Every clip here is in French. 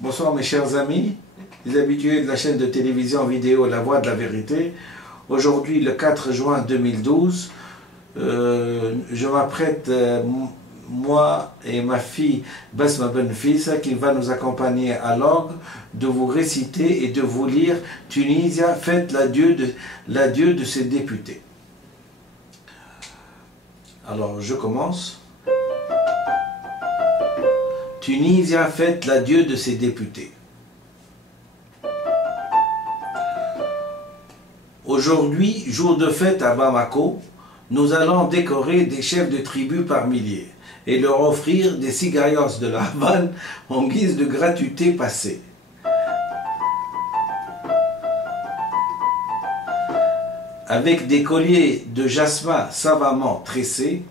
Bonsoir mes chers amis, les habitués de la chaîne de télévision vidéo La Voix de la Vérité. Aujourd'hui, le 4 juin 2012, je m'apprête, moi et ma fille Basma Benfissa, qui va nous accompagner à l'orgue, de vous réciter et de vous lire Tunisia, fête l'adieu de ses députés. Alors, je commence. Tunisia fête l'adieu de ses députés. Aujourd'hui, jour de fête à Bamako, nous allons décorer des chefs de tribu par milliers et leur offrir des cigarillos de la Havane en guise de gratuité passée. Avec des colliers de jasmin savamment tressés,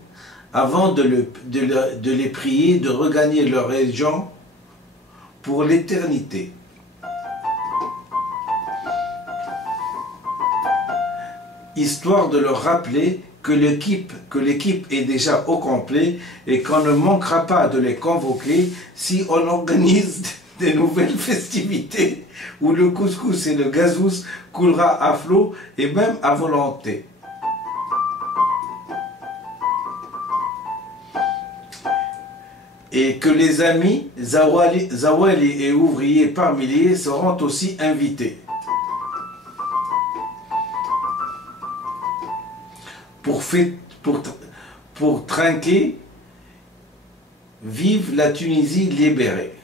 avant de les prier de regagner leur région pour l'éternité. Histoire de leur rappeler que l'équipe est déjà au complet et qu'on ne manquera pas de les convoquer si on organise des nouvelles festivités où le couscous et le gazous coulera à flot et même à volonté. Et que les amis Zawali et ouvriers par milliers seront aussi invités. Pour trinquer, vive la Tunisie libérée.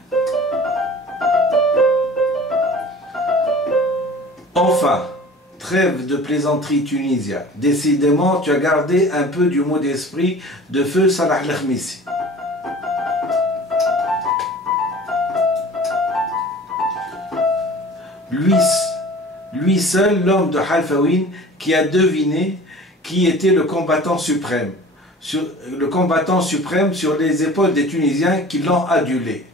Enfin, trêve de plaisanterie Tunisia. Décidément, tu as gardé un peu du mot d'esprit de feu Salah al-Khmissi. Lui seul, l'homme de Halfawin, qui a deviné qui était le combattant suprême sur les épaules des Tunisiens qui l'ont adulé.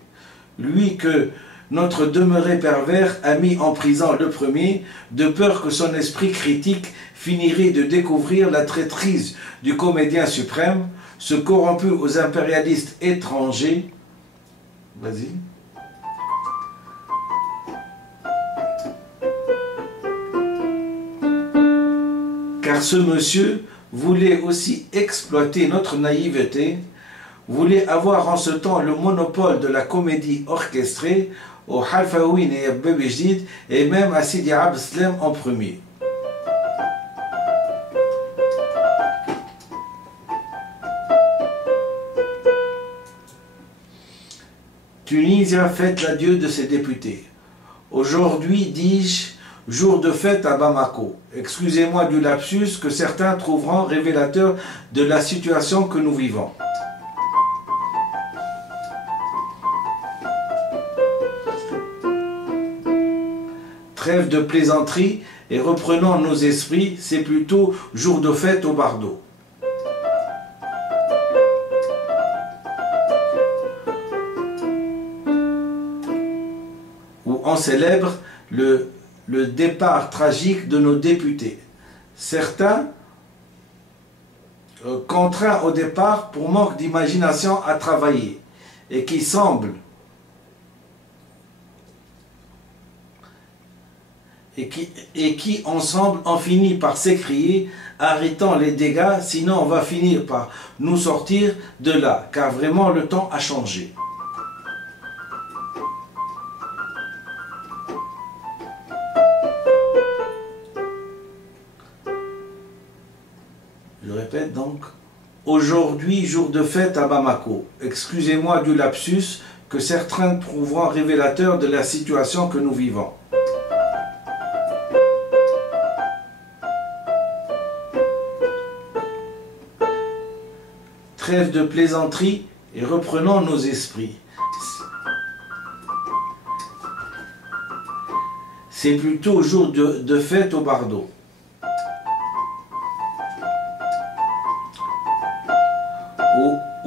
Lui que notre demeuré pervers a mis en prison le premier, de peur que son esprit critique finirait de découvrir la traîtrise du comédien suprême, ce corrompu aux impérialistes étrangers. Vas-y. Car ce monsieur voulait aussi exploiter notre naïveté, voulait avoir en ce temps le monopole de la comédie orchestrée au Halfawin et à Bebejdid et même à Sidi Abdeslam en premier. Tunisia fête l'adieu de ses députés. Aujourd'hui, dis-je, jour de fête à Bamako. Excusez-moi du lapsus que certains trouveront révélateur de la situation que nous vivons. Trêve de plaisanterie et reprenons nos esprits, c'est plutôt jour de fête au Bardo. Où on célèbre le départ tragique de nos députés. Certains contraints au départ pour manque d'imagination à travailler et qui ensemble ont fini par s'écrier arrêtons les dégâts, sinon on va finir par nous sortir de là, car vraiment le temps a changé. Je répète donc, aujourd'hui jour de fête à Bamako. Excusez-moi du lapsus que certains trouveront révélateur de la situation que nous vivons. Trêve de plaisanterie et reprenons nos esprits. C'est plutôt jour de fête au Bardo.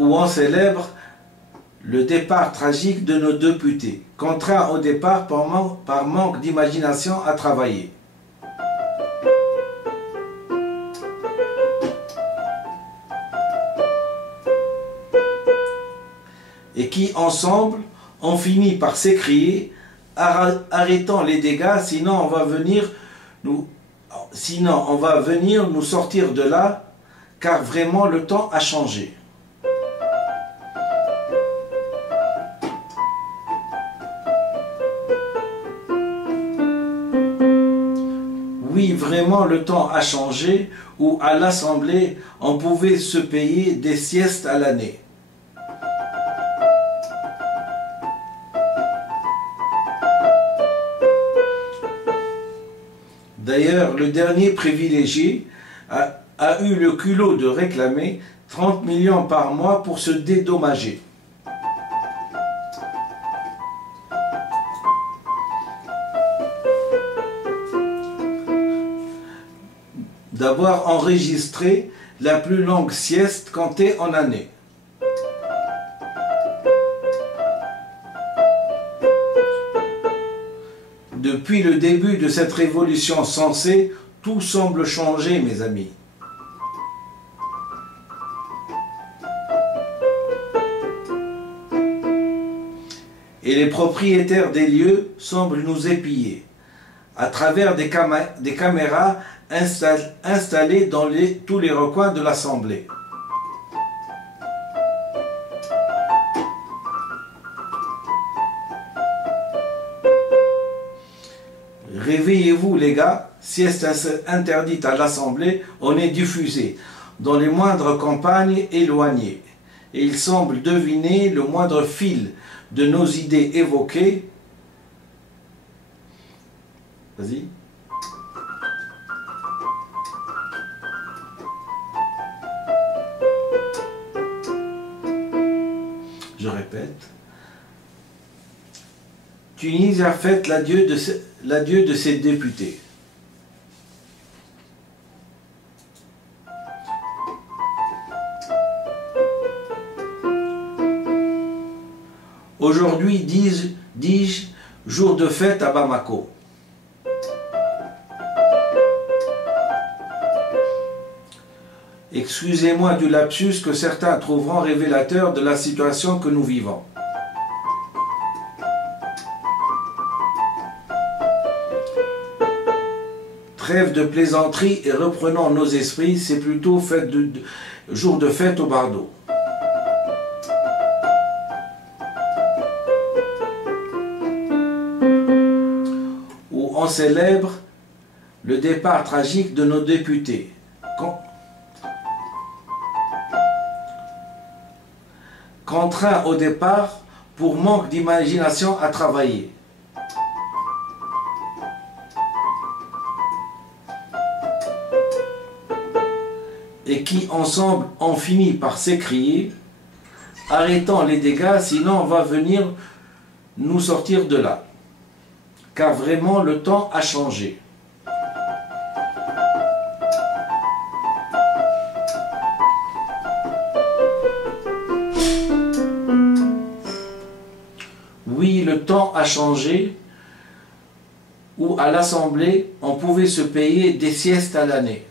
Où on célèbre le départ tragique de nos députés, contraints au départ par manque d'imagination à travailler. Et qui, ensemble, On finit par s'écrier, arrêtons les dégâts, sinon on va venir nous sortir de là, car vraiment le temps a changé. Oui, vraiment le temps a changé, où à l'Assemblée, on pouvait se payer des siestes à l'année. D'ailleurs, le dernier privilégié a eu le culot de réclamer 30 millions par mois pour se dédommager. D'avoir enregistré la plus longue sieste comptée en année. Depuis le début de cette révolution sensée, tout semble changer, mes amis. Et les propriétaires des lieux semblent nous épier, à travers des caméras installées dans tous les recoins de l'Assemblée. Réveillez-vous les gars, sieste interdite à l'Assemblée, on est diffusé dans les moindres campagnes éloignées. Et il semble deviner le moindre fil de nos idées évoquées. Vas-y. Je répète. Tunisie a fait l'adieu de ses députés. Aujourd'hui, dis-je, jour de fête à Bamako. Excusez-moi du lapsus que certains trouveront révélateur de la situation que nous vivons. Trêve de plaisanterie et reprenons nos esprits, c'est plutôt jour de fête au Bardo. Où on célèbre le départ tragique de nos députés. Contraints au départ pour manque d'imagination à travailler. Et qui ensemble ont fini par s'écrier « Arrêtons les dégâts, sinon on va venir nous sortir de là. » Car vraiment le temps a changé. Oui, le temps a changé, où à l'Assemblée, on pouvait se payer des siestes à l'année.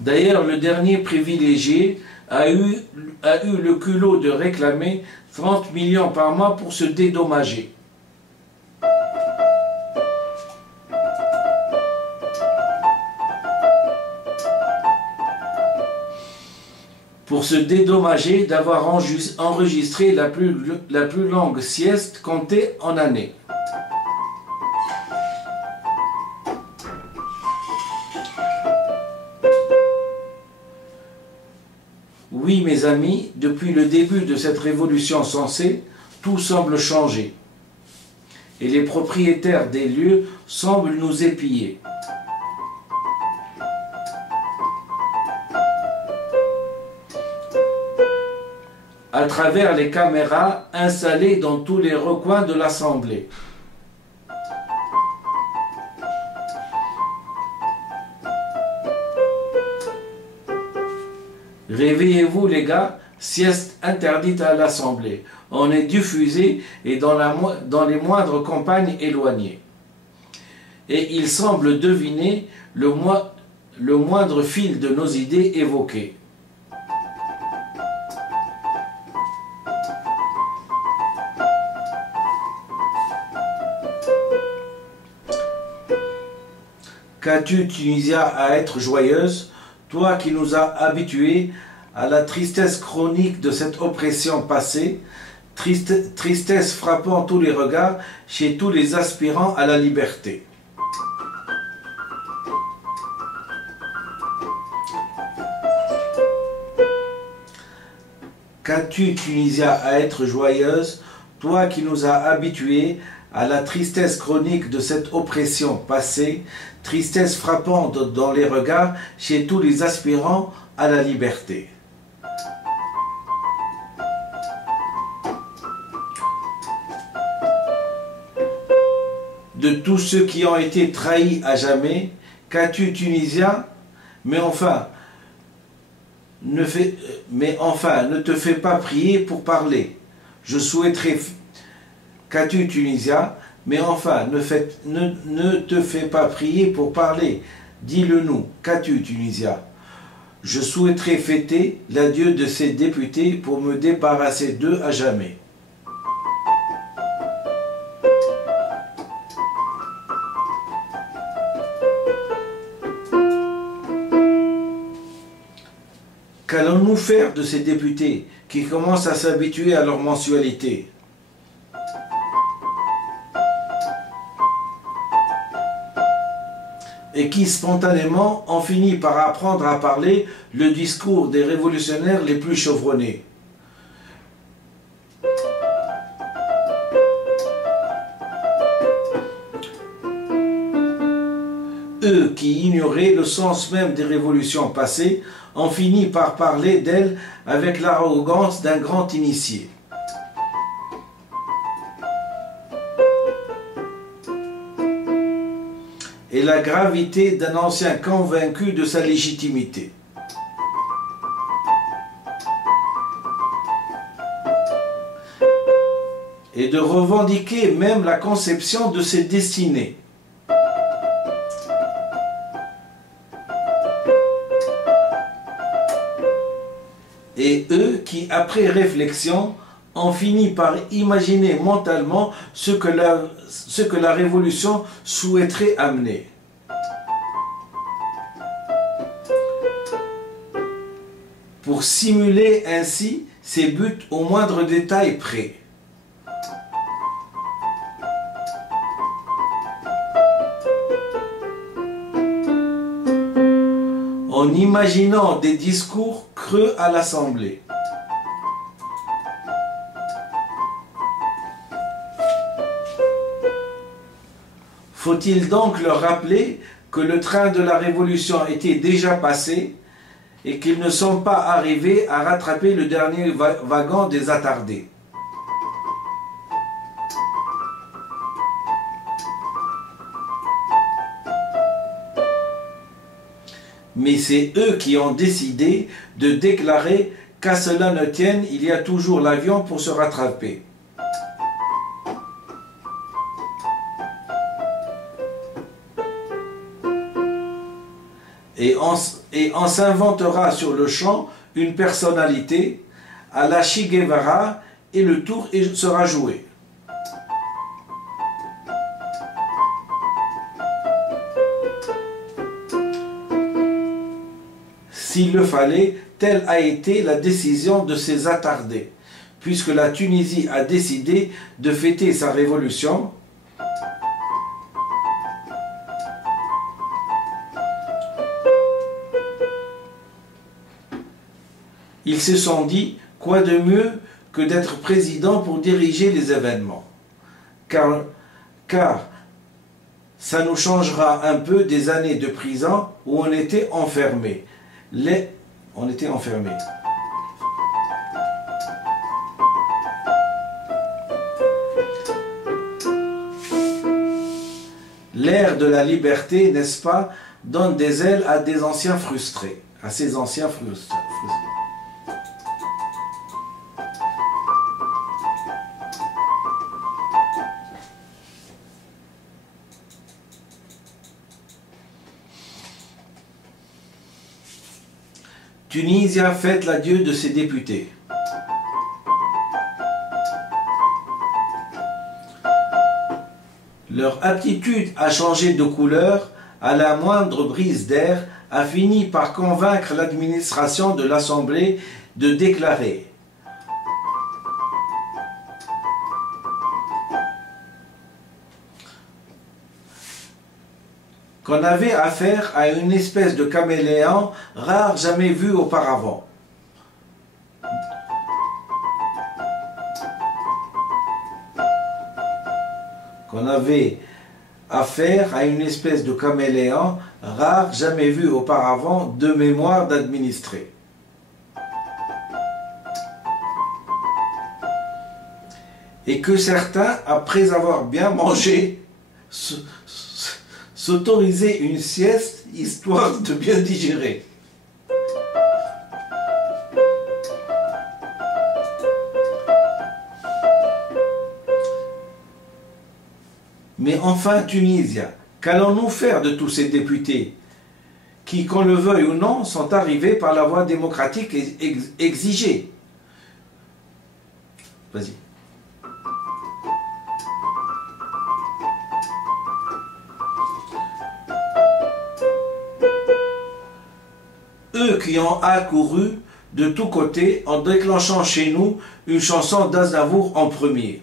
D'ailleurs, le dernier privilégié a eu le culot de réclamer 30 millions par mois pour se dédommager. Pour se dédommager d'avoir enregistré la plus longue sieste comptée en année. Oui, mes amis, depuis le début de cette révolution sensée, tout semble changer. Et les propriétaires des lieux semblent nous épier. À travers les caméras installées dans tous les recoins de l'Assemblée. Réveillez-vous les gars, sieste interdite à l'Assemblée. On est diffusé et dans les moindres campagnes éloignées. Et il semble deviner le le moindre fil de nos idées évoquées. Qu'as-tu, Tunisia, à être joyeuse, toi qui nous as habitués à la tristesse chronique de cette oppression passée, tristesse frappant tous les regards chez tous les aspirants à la liberté. Qu'as-tu, Tunisia, à être joyeuse, toi qui nous as habitués à la tristesse chronique de cette oppression passée, tristesse frappante dans les regards chez tous les aspirants à la liberté. De tous ceux qui ont été trahis à jamais, qu'as-tu, Tunisien? Mais enfin, ne te fais pas prier pour parler. Je souhaiterais... Qu'as-tu, Tunisia? Mais enfin, ne te fais pas prier pour parler. Dis-le-nous. Qu'as-tu, Tunisia? Je souhaiterais fêter l'adieu de ces députés pour me débarrasser d'eux à jamais. Qu'allons-nous faire de ces députés qui commencent à s'habituer à leur mensualité? Et qui spontanément ont fini par apprendre à parler le discours des révolutionnaires les plus chevronnés. Eux qui ignoraient le sens même des révolutions passées ont fini par parler d'elles avec l'arrogance d'un grand initié. Et la gravité d'un ancien convaincu de sa légitimité. Et de revendiquer même la conception de ses destinées. Et eux qui, après réflexion, ont fini par imaginer mentalement ce que la révolution souhaiterait amener. Pour simuler ainsi ses buts au moindre détail près. En imaginant des discours creux à l'Assemblée. Faut-il donc leur rappeler que le train de la Révolution était déjà passé et qu'ils ne sont pas arrivés à rattraper le dernier wagon des attardés? Mais c'est eux qui ont décidé de déclarer qu'à cela ne tienne, il y a toujours l'avion pour se rattraper. Et on s'inventera sur le champ une personnalité à la Che Guevara et le tour sera joué. S'il le fallait, telle a été la décision de ces attardés, puisque la Tunisie a décidé de fêter sa révolution. Ils se sont dit, quoi de mieux que d'être président pour diriger les événements, car ça nous changera un peu des années de prison où on était enfermés. On était enfermés. L'ère de la liberté, n'est-ce pas, donne des ailes à des anciens frustrés, à ces anciens frustrés. Tunisia fête l'adieu de ses députés. Leur aptitude à changer de couleur à la moindre brise d'air a fini par convaincre l'administration de l'Assemblée de déclarer qu'on avait affaire à une espèce de caméléon rare jamais vu auparavant. Qu'on avait affaire à une espèce de caméléon rare jamais vu auparavant de mémoire d'administré. Et que certains, après avoir bien mangé, s'autoriser une sieste histoire de bien digérer. Mais enfin, Tunisia, qu'allons-nous faire de tous ces députés qui, qu'on le veuille ou non, sont arrivés par la voie démocratique exigée? Vas-y. Eux qui ont accouru de tous côtés en déclenchant chez nous une chanson d'Aznavour en premier.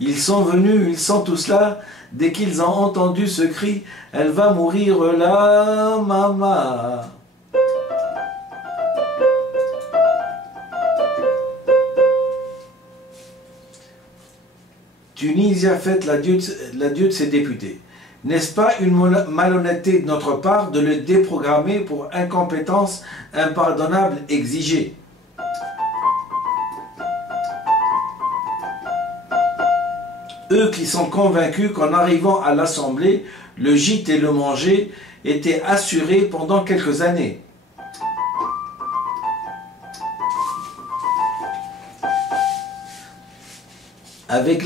Ils sont venus, ils sont tous là, dès qu'ils ont entendu ce cri, elle va mourir là, maman. Tunisia fête l'adieu de ses députés. N'est-ce pas une malhonnêteté de notre part de le déprogrammer pour incompétence impardonnable exigée? Eux qui sont convaincus qu'en arrivant à l'Assemblée, le gîte et le manger étaient assurés pendant quelques années. Avec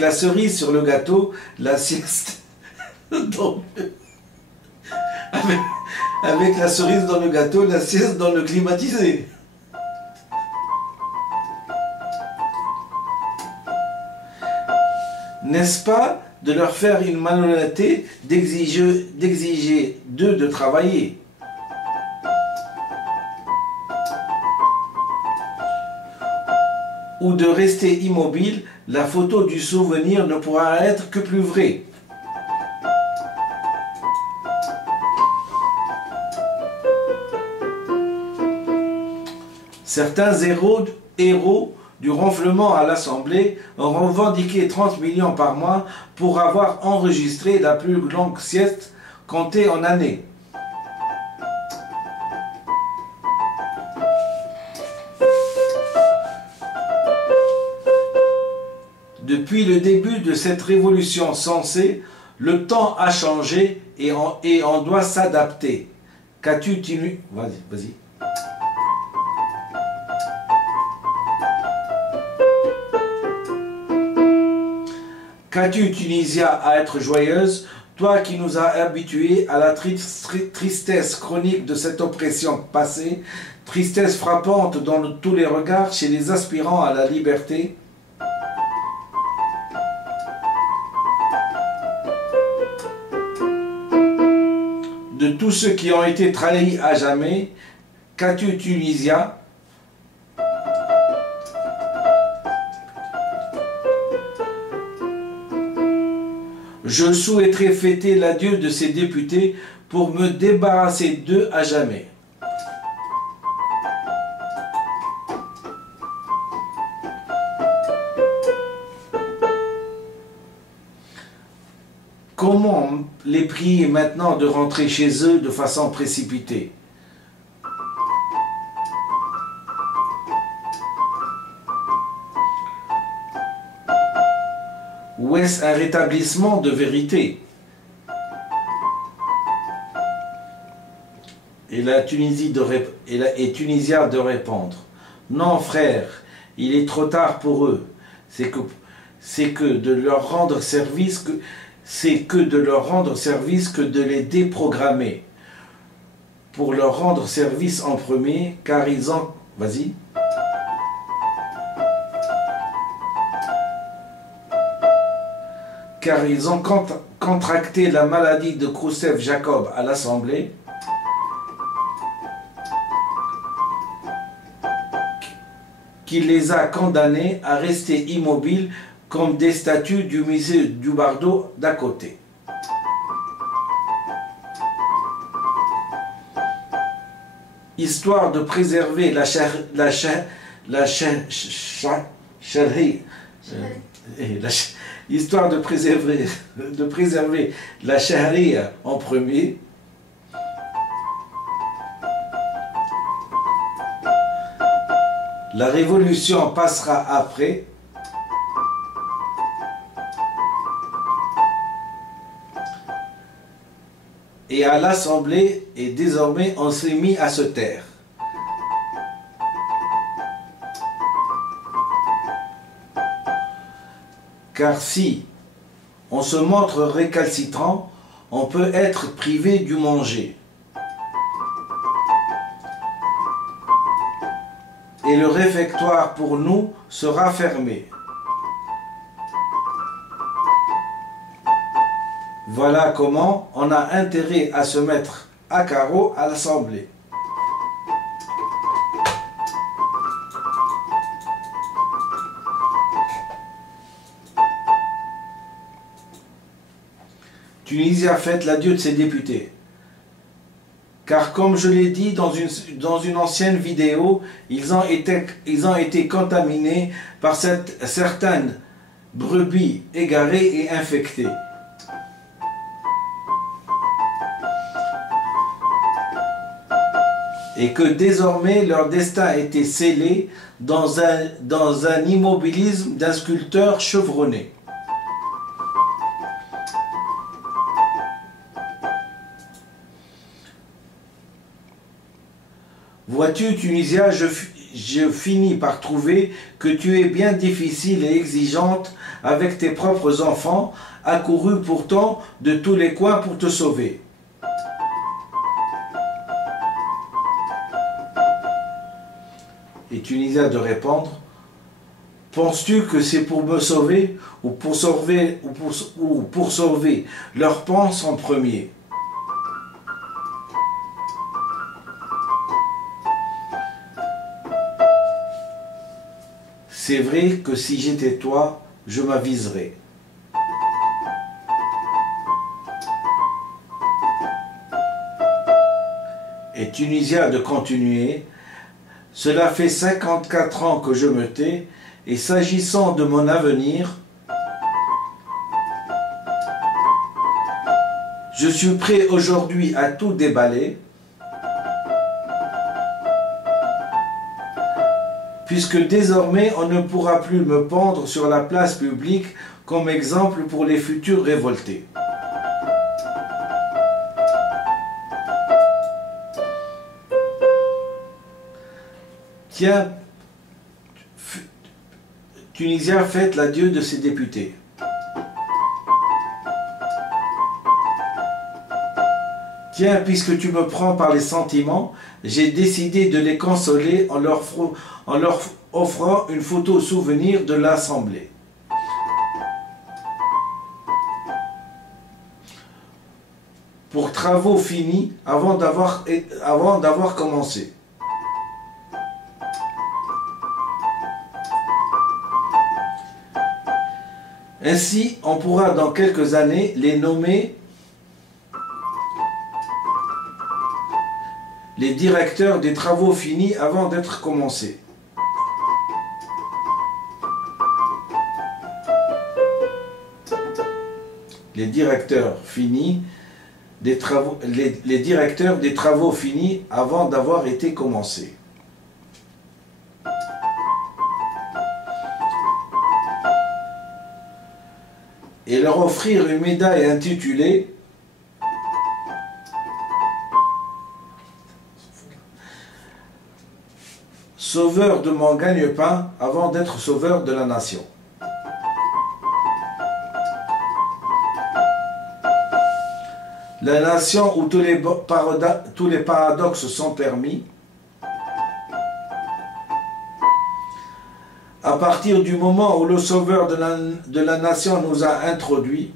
la cerise sur le gâteau, la sieste avec la cerise dans le gâteau, la sieste dans le climatisé. N'est-ce pas de leur faire une malhonnêteté d'exiger d'eux de travailler? Ou de rester immobile, la photo du souvenir ne pourra être que plus vraie. Certains héros du ronflement à l'Assemblée ont revendiqué 30 millions par mois pour avoir enregistré la plus longue sieste comptée en années. Depuis le début de cette révolution sensée, le temps a changé et on doit s'adapter. Qu'as-tu tenu? Vas-y. Qu'as-tu, Tunisia, à être joyeuse, toi qui nous as habitués à la tristesse chronique de cette oppression passée, tristesse frappante dans tous les regards chez les aspirants à la liberté? De tous ceux qui ont été trahis à jamais, qu'as-tu, Tunisia? Je souhaiterais fêter l'adieu de ces députés pour me débarrasser d'eux à jamais. Comment les prier maintenant de rentrer chez eux de façon précipitée? Ou est-ce un rétablissement de vérité? Et Tunisia de répondre: non frère, il est trop tard pour eux. c'est que de leur rendre service que de les déprogrammer pour leur rendre service en premier, car ils ont... Vas-y. Car ils ont contracté la maladie de Khrouchtchev-Jacob à l'Assemblée, qui les a condamnés à rester immobiles comme des statues du musée du Bardo d'à côté. Histoire de préserver la histoire de préserver la charia en premier, la révolution passera après, et à l'Assemblée, et désormais on s'est mis à se taire. Car si on se montre récalcitrant, on peut être privé du manger. Et le réfectoire pour nous sera fermé. Voilà comment on a intérêt à se mettre à carreau à l'Assemblée. Tunisie a fait l'adieu de ses députés. Car comme je l'ai dit dans une ancienne vidéo, ils ont été contaminés par certaines brebis égarées et infectées. Et que désormais leur destin était scellé dans un immobilisme d'un sculpteur chevronné. Vois-tu, Tunisia, je finis par trouver que tu es bien difficile et exigeante avec tes propres enfants, accourus pourtant de tous les coins pour te sauver. Et Tunisia de répondre, penses-tu que c'est pour me sauver ou pour sauver leur pense en premier? C'est vrai que si j'étais toi, je m'aviserais. Et Tunisia de continuer, cela fait 54 ans que je me tais, et s'agissant de mon avenir, je suis prêt aujourd'hui à tout déballer, puisque désormais on ne pourra plus me pendre sur la place publique comme exemple pour les futurs révoltés. Tiens, Tunisia fête l'adieu de ses députés. Tiens, puisque tu me prends par les sentiments, j'ai décidé de les consoler en leur offrant une photo souvenir de l'Assemblée. Pour travaux finis avant d'avoir commencé. Ainsi, on pourra dans quelques années les nommer les directeurs des travaux finis avant d'être commencés. Les directeurs finis des travaux, les directeurs des travaux finis avant d'avoir été commencés. Et leur offrir une médaille intitulée Sauveur de mon gagne-pain avant d'être sauveur de la nation. La nation où tous les paradoxes sont permis. À partir du moment où le sauveur de la nation nous a introduits,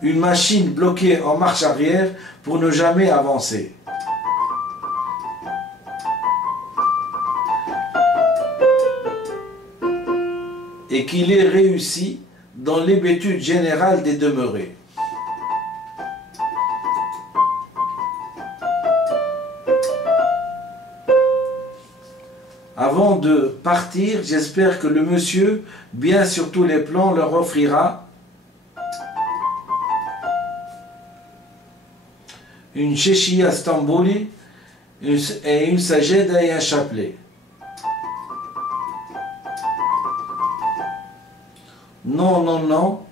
une machine bloquée en marche arrière pour ne jamais avancer. Et qu'il ait réussi dans l'hébétude générale des demeurés. Avant de partir, j'espère que le monsieur, bien sur tous les plans, leur offrira une chéchia stambouli et une sageda et un chapelet. Non, non, non,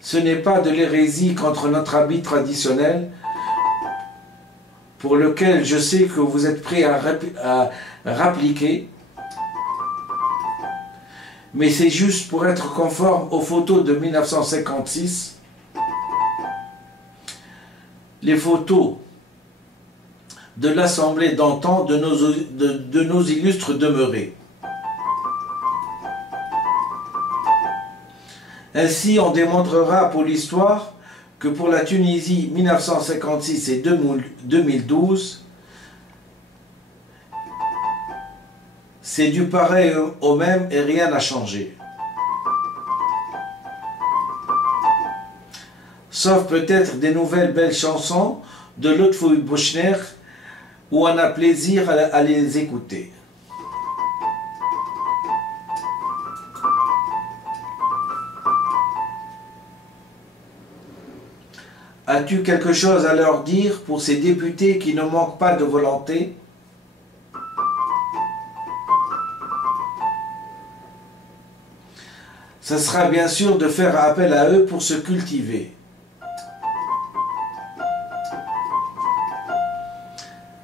ce n'est pas de l'hérésie contre notre habit traditionnel pour lequel je sais que vous êtes prêts à rappliquer, mais c'est juste pour être conforme aux photos de 1956, les photos de l'Assemblée d'antan de nos illustres demeurés. Ainsi, on démontrera pour l'histoire que pour la Tunisie 1956 et 2012, c'est du pareil au même et rien n'a changé. Sauf peut-être des nouvelles belles chansons de Lotfou Bouchner où on a plaisir à les écouter. As-tu quelque chose à leur dire pour ces députés qui ne manquent pas de volonté? Ce sera bien sûr de faire appel à eux pour se cultiver.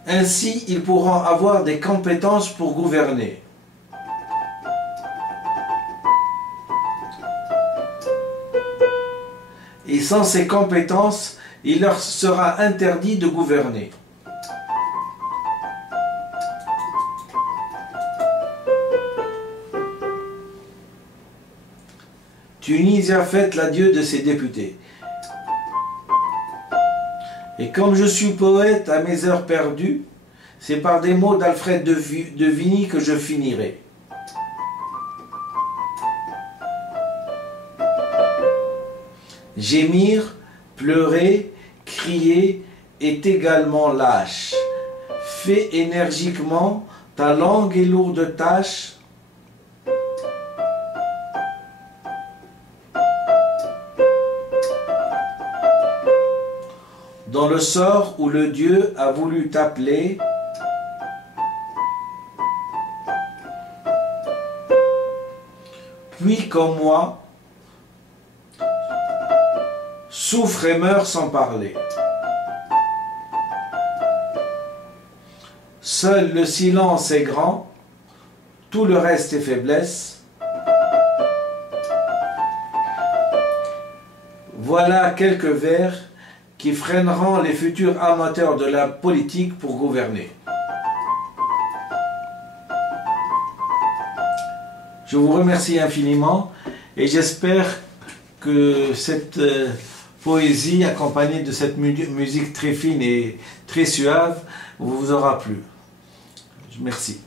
Ainsi, ils pourront avoir des compétences pour gouverner. Et sans ces compétences, il leur sera interdit de gouverner. Tunisia fête l'adieu de ses députés. Et comme je suis poète à mes heures perdues, c'est par des mots d'Alfred de Vigny que je finirai. Gémir, pleurer, crier est également lâche. Fais énergiquement ta longue et lourde tâche. Dans le sort où le Dieu a voulu t'appeler, puis comme moi, souffre et meurt sans parler. Seul le silence est grand, tout le reste est faiblesse. Voilà quelques vers qui freineront les futurs amateurs de la politique pour gouverner. Je vous remercie infiniment et j'espère que cette poésie accompagnée de cette musique très fine et très suave vous aura plu. Merci.